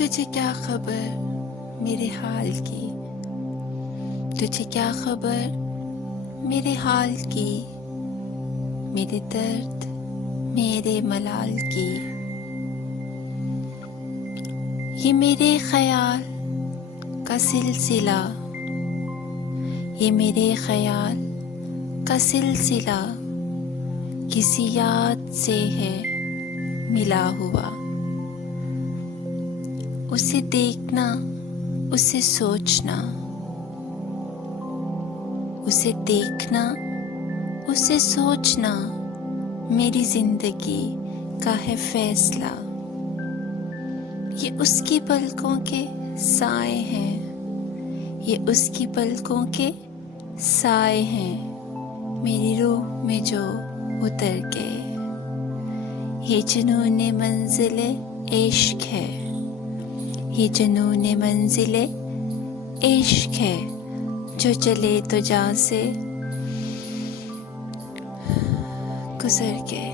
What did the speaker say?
तुझे क्या खबर मेरे हाल की, तुझे क्या खबर मेरे हाल की, मेरे दर्द मेरे मलाल की। ये मेरे ख्याल का सिलसिला, ये मेरे ख्याल का सिलसिला किसी याद से है मिला हुआ। उसे देखना, उसे सोचना, उसे देखना, उसे सोचना मेरी जिंदगी का है फैसला। ये उसकी पलकों के साए हैं, ये उसकी पलकों के साए हैं मेरी रूह में जो उतर गए। ये जुनून मंजिले इश्क है, ये जुनून मंजिले इश्क है जो चले तो जा से गुजर गए।